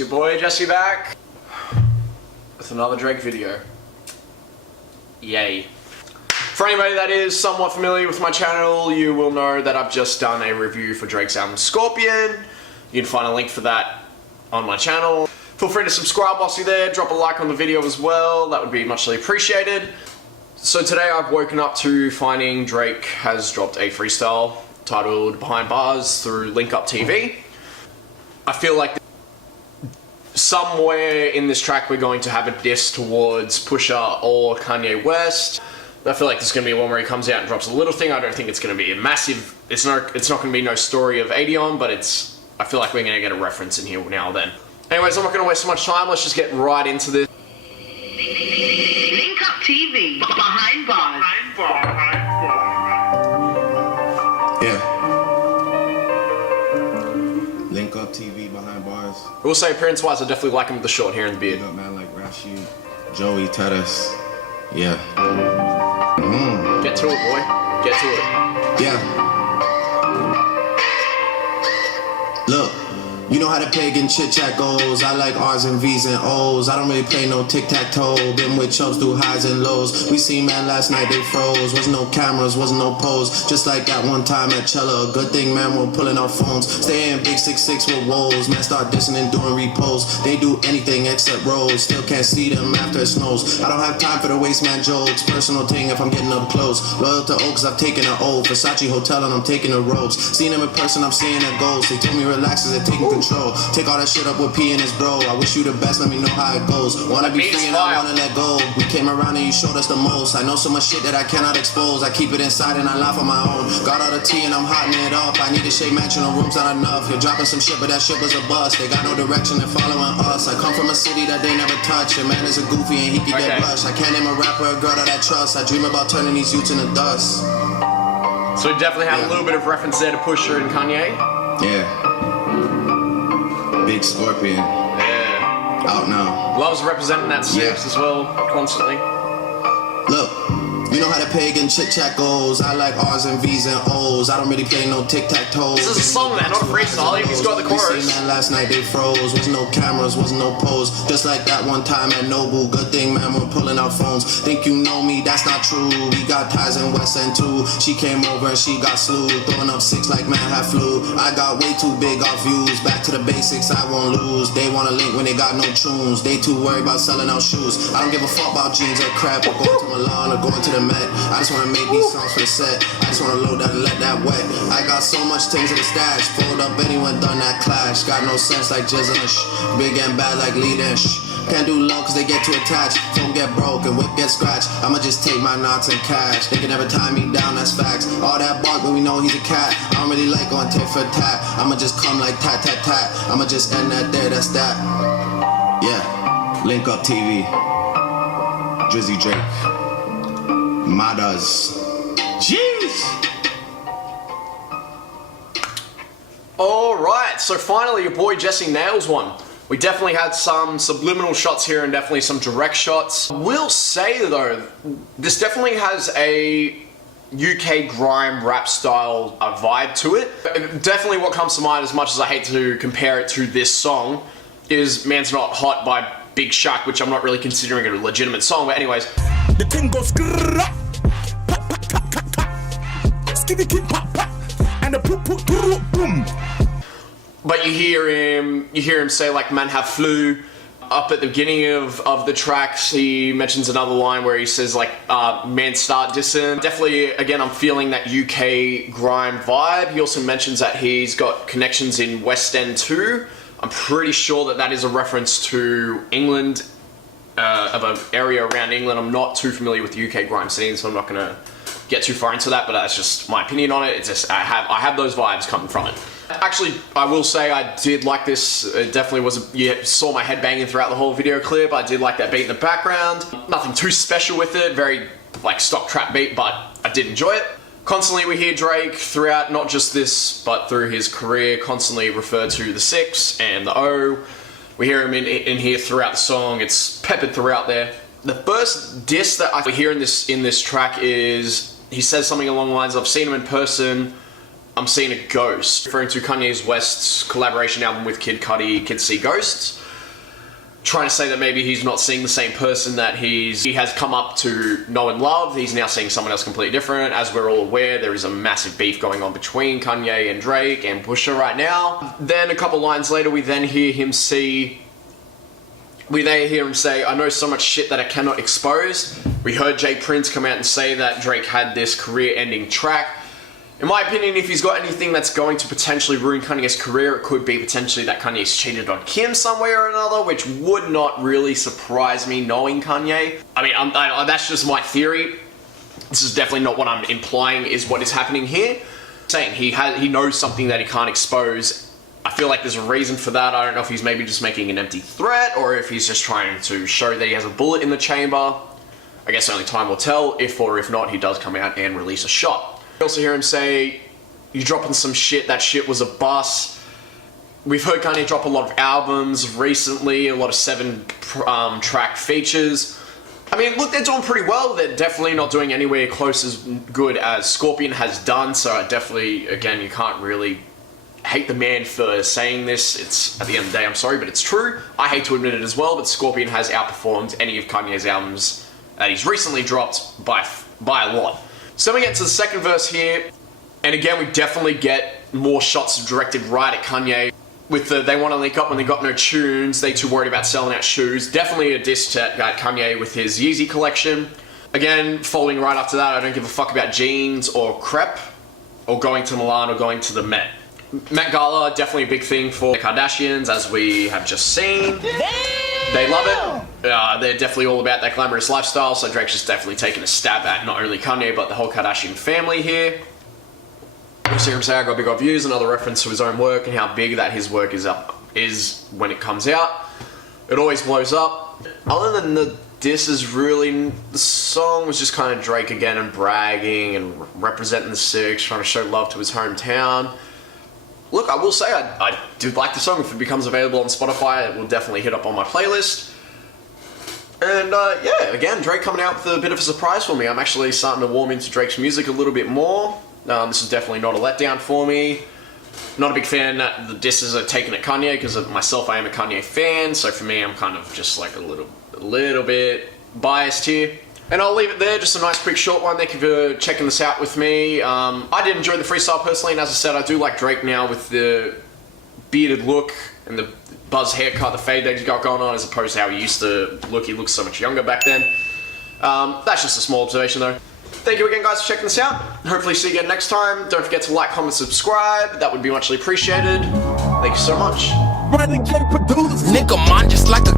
your boy Jesse back with another Drake video. Yay. For anybody that is somewhat familiar with my channel, you will know that I've just done a review for Drake's album Scorpion. You can find a link for that on my channel. Feel free to subscribe whilst you're there, drop a like on the video as well, that would be muchly appreciated. So today I've woken up to finding Drake has dropped a freestyle titled Behind Bars through Link Up TV. I feel like somewhere in this track we're going to have a diss towards Pusha or Kanye West. I feel like there's going to be one where he comes out and drops a little thing. I don't think it's going to be a massive, it's not going to be no story of 80 on, but I feel like we're going to get a reference in here now and then. Anyways, I'm not going to waste so much time, let's just get right into this. Link Up TV, Behind Bars. Yeah. Link Up TV, Behind Bars. I will say, appearance-wise, I definitely like him with the short hair and the beard. Big up, man, like Rashid, Joey, Tadas. Yeah. Get to it, boy. Get to it. Yeah. Look. You know how the pagan chit-chat goes. I like R's and V's and O's. I don't really play no tic-tac-toe. Been with chumps through highs and lows. We seen man last night, they froze. Wasn't no cameras, wasn't no pose. Just like that one time at Chella. Good thing, man, we're pulling out phones. Stay in big 6'6" with woes. Man, start dissing and doing repos. They do anything except rolls. Still can't see them after it snows. I don't have time for the waste man jokes. Personal thing if I'm getting up close. Loyal to Oaks, I've taken an O. Versace Hotel and I'm taking the robes. Seen them in person, I'm seeing their goals. They told me relax as they're taking control. Take all that shit up with P and his bro. I wish you the best, let me know how it goes. Wanna be free and I wanna let go. We came around and you showed us the most. I know so much shit that I cannot expose. I keep it inside and I laugh on my own. Got all the tea and I'm hotting it up. I need a shade mansion, the room's not enough. You're dropping some shit, but that shit was a bust. They got no direction, they're following us. I come from a city that they never touch. Your man is a goofy and he can get brushed. I can't name a rapper or a girl that I trust. I dream about turning these youths into dust. So he definitely had a little bit of reference there to Pusha and Kanye. Yeah. Big Scorpion. Yeah. Out now. Loves representing that six as well, constantly. Look. You know how the pagan chit-chat goes. I like R's and V's and O's. I don't really play no tic-tac-toe. This is a song, man, not a freestyle. He's got the chorus. We seen man last night, they froze. Wasn't no cameras, wasn't no pose. Just like that one time at Noble. Good thing, man, we're pulling out phones. Think you know me, that's not true. We got ties in West End too. She came over and she got slew. Throwing up 6 like man had flu. I got way too big off views. Back to the basics, I won't lose. They wanna link when they got no tunes. They too worried about selling out shoes. I don't give a fuck about jeans or crap. Or going to Milan or going to the Met. I just wanna make these songs for the set. I just wanna load that and let that wet. I got so much things in the stash. Fold up anyone done that clash. Got no sense like Jizz and big and bad like Lead and Can't do love cause they get too attached. Phone get broke and whip get scratched. I'ma just take my knots and cash. They can never tie me down, that's facts. All that bark but we know he's a cat. I don't really like going tit for tat. I'ma just come like tat tat tat. I'ma just end that there, that's that. Yeah, Link Up TV. Drizzy Drake. Madas. Jeez! Alright, so finally your boy Jesse nails one. We definitely had some subliminal shots here and definitely some direct shots. Will say though, this definitely has a UK grime rap style vibe to it. Definitely what comes to mind, as much as I hate to compare it to this song, is Man's Not Hot by Big Shaq, which I'm not really considering a legitimate song, but anyways. The thing goes and the boom. But you hear him say like man have flu. Up at the beginning of the tracks, he mentions another line where he says like man start dissing. Definitely, again, I'm feeling that UK grime vibe. He also mentions that he's got connections in West End too. I'm pretty sure that that is a reference to England, of an area around England. I'm not too familiar with the UK grime scene, so I'm not gonna get too far into that, but that's just my opinion on it. It's just, I have those vibes coming from it. Actually, I will say I did like this. It definitely was, you saw my head banging throughout the whole video clip. I did like that beat in the background. Nothing too special with it, very like stock trap beat, but I did enjoy it. Constantly we hear Drake throughout, not just this, but through his career, constantly refer to the 6 and the O. We hear him in here throughout the song. It's peppered throughout there. The first diss that I hear in this track is, he says something along the lines of, I've seen him in person, I'm seeing a ghost, referring to Kanye West's collaboration album with Kid Cudi, Kids See Ghosts. trying to say that maybe he's not seeing the same person that he has come up to know and love. He's now seeing someone else completely different. As we're all aware, there is a massive beef going on between Kanye and Drake and Pusha right now. Then a couple lines later, we then hear him say, I know so much shit that I cannot expose. We heard Jay Prince come out and say that Drake had this career-ending track. In my opinion, if he's got anything that's going to potentially ruin Kanye's career, it could be potentially that Kanye's cheated on Kim some way or another, which would not really surprise me knowing Kanye. I mean, that's just my theory. This is definitely not what I'm implying is what is happening here. Saying he knows something that he can't expose. I feel like there's a reason for that. I don't know if he's maybe just making an empty threat or if he's just trying to show that he has a bullet in the chamber. I guess only time will tell if or if not he does come out and release a shot. I also hear him say, you're dropping some shit, that shit was a bust. We've heard Kanye drop a lot of albums recently, a lot of 7-track features. I mean, look, they're doing pretty well. They're definitely not doing anywhere close as good as Scorpion has done, so I definitely, again, you can't really hate the man for saying this. It's, at the end of the day, I'm sorry, but it's true. I hate to admit it as well, but Scorpion has outperformed any of Kanye's albums that he's recently dropped by a lot. So we get to the second verse here, and again we definitely get more shots directed right at Kanye. With the they want to link up when they got no tunes, they too worried about selling out shoes. Definitely a diss at Kanye with his Yeezy collection. Again, following right after that, I don't give a fuck about jeans or crepe, or going to Milan or going to the Met. Met Gala, definitely a big thing for the Kardashians, as we have just seen. They love it. They're definitely all about that glamorous lifestyle, so Drake's just definitely taking a stab at not only Kanye, but the whole Kardashian family here. You see him say, I got big old views, another reference to his own work and how big that his work is when it comes out. It always blows up. Other than the disses, really, the song was just kind of Drake again and bragging and representing the Six, trying to show love to his hometown. Look, I will say I do like the song. If it becomes available on Spotify, it will definitely hit up on my playlist. And yeah, again, Drake coming out with a bit of a surprise for me. I'm actually starting to warm into Drake's music a little bit more. This is definitely not a letdown for me. Not a big fan that the disses are taken at Kanye, because myself, I am a Kanye fan, so for me, I'm kind of just like a little bit biased here. And I'll leave it there, just a nice quick short one. Thank you for checking this out with me. I did enjoy the freestyle personally, and as I said, I do like Drake now with the bearded look and the Barz haircut, the fade that he's got going on, as opposed to how he used to look. He looks so much younger back then. That's just a small observation though. Thank you again guys for checking this out. Hopefully see you again next time. Don't forget to like, comment, subscribe. That would be muchly appreciated. Thank you so much. Nigga, mine just like a